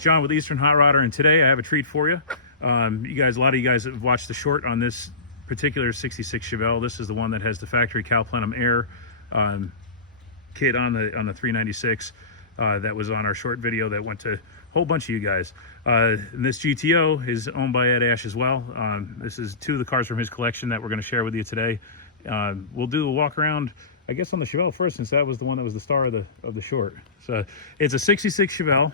John with Eastern Hot Rodder, and today I have a treat for you. A lot of you guys have watched the short on this particular 66 Chevelle. This is the one that has the factory COWL PLENUM Air kit on the 396. That was on our short video that went to a whole bunch of you guys. And this GTO is owned by Ed Ash as well. This is two of the cars from his collection that we're going to share with you today. We'll do a walk around, I guess, on the Chevelle first, since that was the one that was the star of the short. So it's a 66 Chevelle.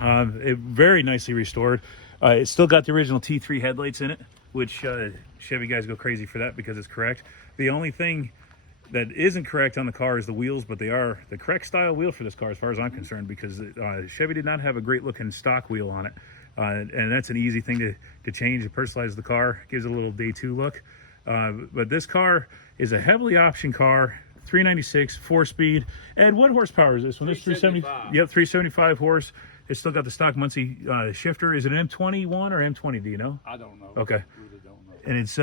Very nicely restored. It's still got the original T3 headlights in it, which Chevy guys go crazy for that because it's correct. The only thing that isn't correct on the car is the wheels, but they are the correct style wheel for this car as far as I'm concerned, because Chevy did not have a great looking stock wheel on it. And that's an easy thing to change. It personalizes the car, gives it a little day two look. But this car is a heavily optioned car, 396, 4-speed. Ed, what horsepower is this one? This 370. Yep, 375 horse. It's still got the stock Muncie shifter. Is it an M21 or M20? Do you know? I don't know. Okay. I really don't know. And it's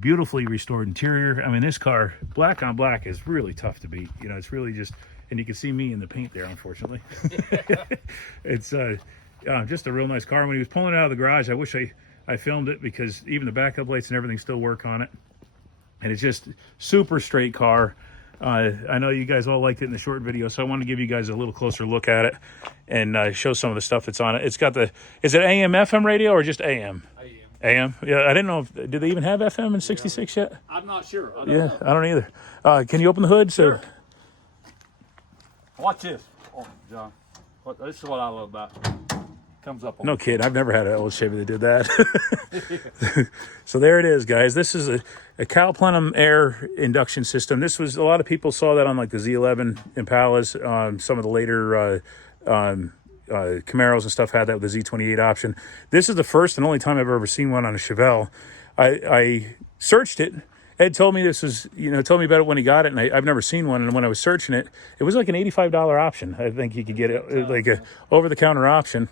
beautifully restored interior. I mean, this car, black on black, is really tough to beat. You know, it's really just, and you can see me in the paint there, unfortunately. It's just a real nice car. When he was pulling it out of the garage, I wish I filmed it, because even the backup lights and everything still work on it. And it's just super straight car. I know you guys all liked it in the short video, so I want to give you guys a little closer look at it and show some of the stuff that's on it. It's got is it AM, FM radio, or just AM? AM. Yeah, I didn't know did they even have FM in 66 yet? I'm not sure. I don't know. I don't either. Can you open the hood? Sure. Watch this, John. This is what I love about it. Comes up on no kid, I've never had an old Chevy that did that. So there it is, guys. This is a COWL PLENUM Air induction system. This was, a lot of people saw that on like the Z11 Impalas. Some of the later Camaros and stuff had that with the Z28 option. This is the first and only time I've ever seen one on a Chevelle. I searched it. Ed told me this was, told me about it when he got it, and I've never seen one. And when I was searching it, it was like an $85 option. I think you could get it like a over-the-counter option.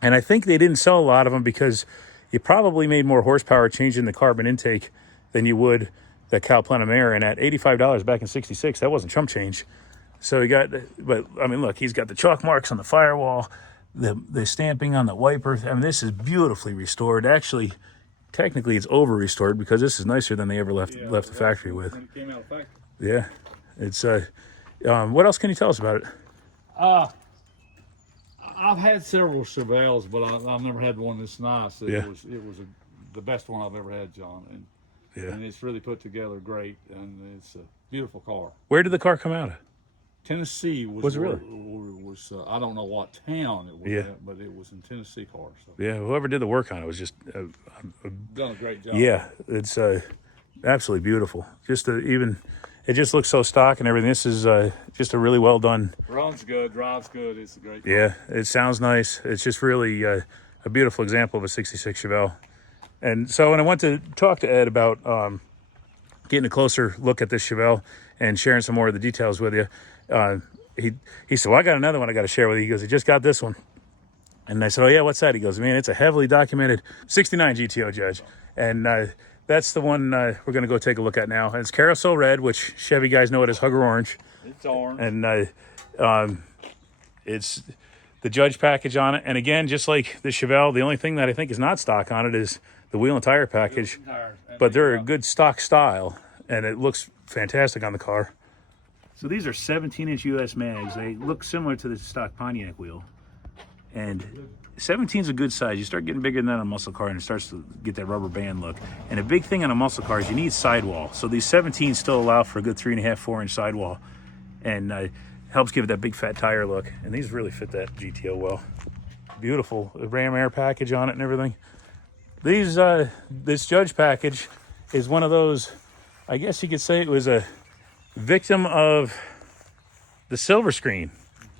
And I think they didn't sell a lot of them because you probably made more horsepower changing the carbon intake than you would the COWL PLENUM Air. And at $85 back in 66, that wasn't chump change. So but I mean, look, he's got the chalk marks on the firewall, the stamping on the wiper. I mean, this is beautifully restored. Actually, technically it's over restored, because this is nicer than they ever left the factory with. When it came out of the factory. Yeah. It's, what else can you tell us about it? I've had several Chevelles, but I've never had one this nice. It was the best one I've ever had, John, and it's really put together great, and it's a beautiful car. Where did the car come out of? Tennessee was it really? I don't know what town it was at, but it was in Tennessee car. So. Yeah, whoever did the work on it was just done a great job. Yeah, it's absolutely beautiful. It just looks so stock and everything. This is just a really well done. Runs good, drives good. It's a great car. Yeah, it sounds nice. It's just really a beautiful example of a 66 Chevelle. And so when I went to talk to Ed about getting a closer look at this Chevelle and sharing some more of the details with you, he said, well, I got another one I got to share with you. He goes, I just got this one. And I said, oh yeah, what's that? He goes, man, it's a heavily documented 69 GTO Judge. And that's the one we're going to go take a look at now. And it's carousel red, which Chevy guys know it as Hugger Orange. It's orange. And it's the Judge package on it. And again, just like the Chevelle, the only thing that I think is not stock on it is the wheel and tire package. But they're a good stock style, and it looks fantastic on the car. So these are 17-inch US mags. They look similar to the stock Pontiac wheel. And 17 is a good size. You start getting bigger than that on a muscle car, and it starts to get that rubber band look. And a big thing on a muscle car is you need sidewall. So these 17s still allow for a good 3.5, 4-inch sidewall, and helps give it that big fat tire look. And these really fit that GTO well. Beautiful Ram Air package on it and everything. This Judge package is one of those, I guess you could say it was a victim of the silver screen,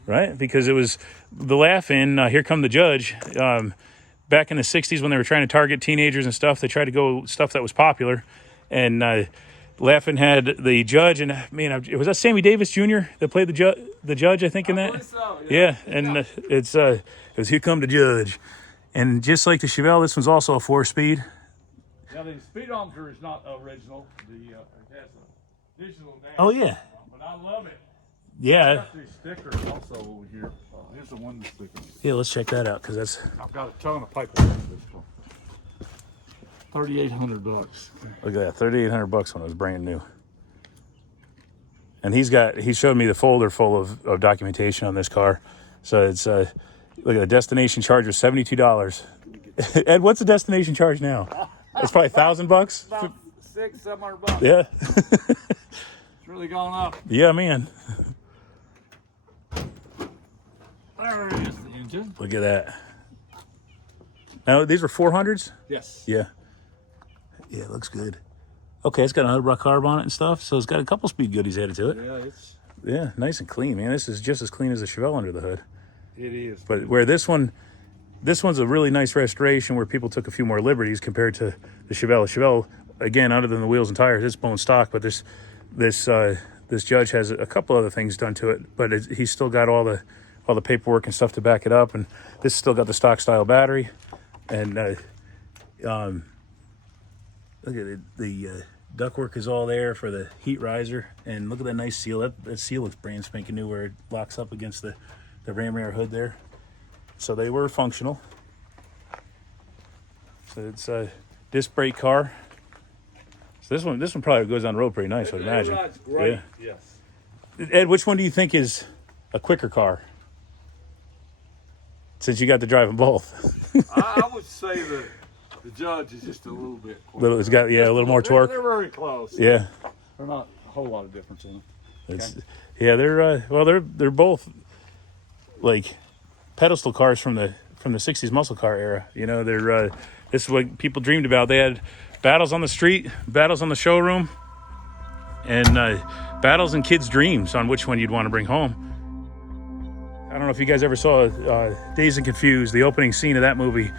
right? Because it was the laugh in Here Come the Judge. Back in the 60s when they were trying to target teenagers and stuff, they tried to go stuff that was popular. And Laugh-In had the Judge, and man, was that Sammy Davis Jr. that played the Judge, I think, in that? So, yeah, and it was Here Come the Judge. And just like the Chevelle, this one's also a 4-speed. Now, the speedometer is not original. It has a digital dash. Oh, yeah. But I love it. Yeah. Got these stickers also over here. Here's the one sticker. Yeah, let's check that out because that's. I've got a ton of paperwork for this one. $3,800. Look at that, $3,800 when it was brand new. And he showed me the folder full of documentation on this car. So it's look at the destination charge was $72. Ed, what's the destination charge now? It's probably $1,000. About $600-700. Yeah. It's really gone up. Yeah, man. There is the engine. Look at that. Now these are 400s. Yes. Yeah. Yeah, it looks good. Okay, it's got an Edelbrock carb on it and stuff, so it's got a couple speed goodies added to it. Yeah, it's. Yeah, nice and clean, man. This is just as clean as a Chevelle under the hood. It is. But where this one's a really nice restoration where people took a few more liberties compared to the Chevelle. The Chevelle, again, other than the wheels and tires, it's bone stock. But this Judge has a couple other things done to it, but he's still got all the paperwork and stuff to back it up. And this still got the stock style battery, and look at it, the ductwork is all there for the heat riser, and look at that nice seal. That seal looks brand spanking new where it locks up against the ram rear hood there. So they were functional. So it's a disc brake car. So this one probably goes on the road pretty nice, I would imagine. Rides great. Yeah. Yes. Ed, which one do you think is a quicker car? Since you got to drive them both. I would say the Judge is just a little bit quicker. It's got a little more torque. They're very close. Yeah. There's not a whole lot of difference in them. Yeah, they're both like pedestal cars from the 60s muscle car era. You know, this is what people dreamed about. They had battles on the street, battles on the showroom, and battles in kids' dreams on which one you'd want to bring home. I don't know if you guys ever saw Dazed and Confused. The opening scene of that movie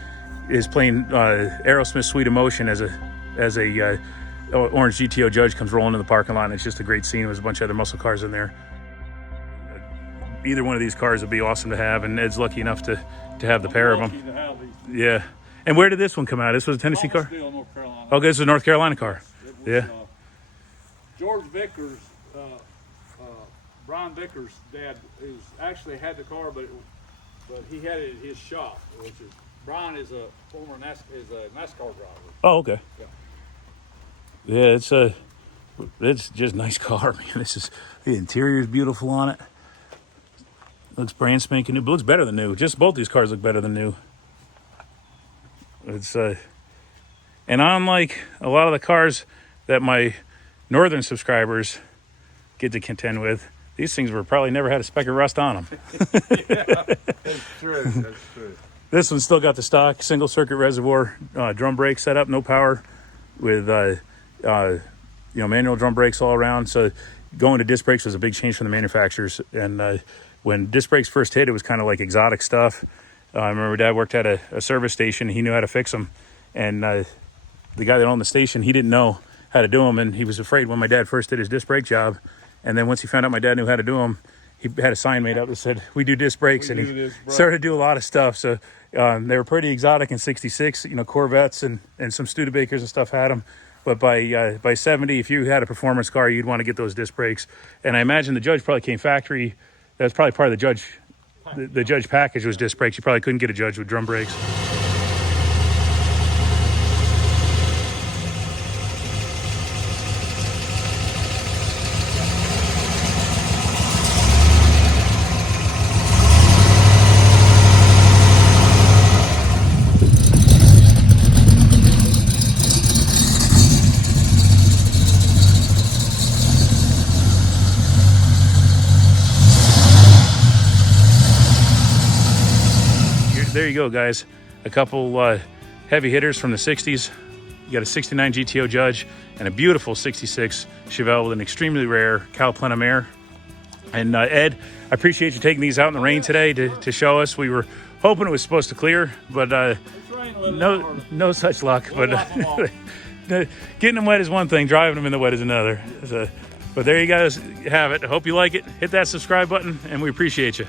is playing Aerosmith's Sweet Emotion as a orange GTO Judge comes rolling in the parking lot, and it's just a great scene. There's a bunch of other muscle cars in there. Either one of these cars would be awesome to have, and Ed's lucky enough to have the pair of them. To have these. Yeah. And where did this one come out? This was a Tennessee car? North Carolina. Okay, this is a North Carolina car. Was, Yeah. George Vickers, Brian Vickers' dad, who's actually had the car, but he had it at his shop, which is Brian is a former NASCAR driver. Oh, okay. Yeah. Yeah, it's just a nice car, man. The interior is beautiful on it. Looks brand spanking new, but looks better than new. Just both these cars look better than new. It's and unlike a lot of the cars that my northern subscribers get to contend with, these things were probably never had a speck of rust on them. Yeah, that's true. That's true. This one's still got the stock single circuit reservoir drum brake setup, no power, with manual drum brakes all around. So going to disc brakes was a big change from the manufacturers. And when disc brakes first hit, it was kind of like exotic stuff. I remember Dad worked at a service station. He knew how to fix them, and the guy that owned the station, he didn't know how to do them, and he was afraid when my dad first did his disc brake job. And then once he found out my dad knew how to do them, he had a sign made up that said, "We do disc brakes," and he started to do a lot of stuff. So they were pretty exotic in '66. Corvettes and some Studebakers and stuff had them. But by 70, if you had a performance car, you'd want to get those disc brakes. And I imagine the Judge probably came factory. That's probably part of the Judge. The Judge package was disc brakes. You probably couldn't get a Judge with drum brakes. There you go, guys. A couple heavy hitters from the 60s. You got a 69 GTO Judge and a beautiful 66 Chevelle with an extremely rare COWL PLENUM AIR. And Ed, I appreciate you taking these out in the rain today to show us. We were hoping it was supposed to clear, but no such luck. But getting them wet is one thing, driving them in the wet is another. But there you guys have it. I hope you like it. Hit that subscribe button, and we appreciate you.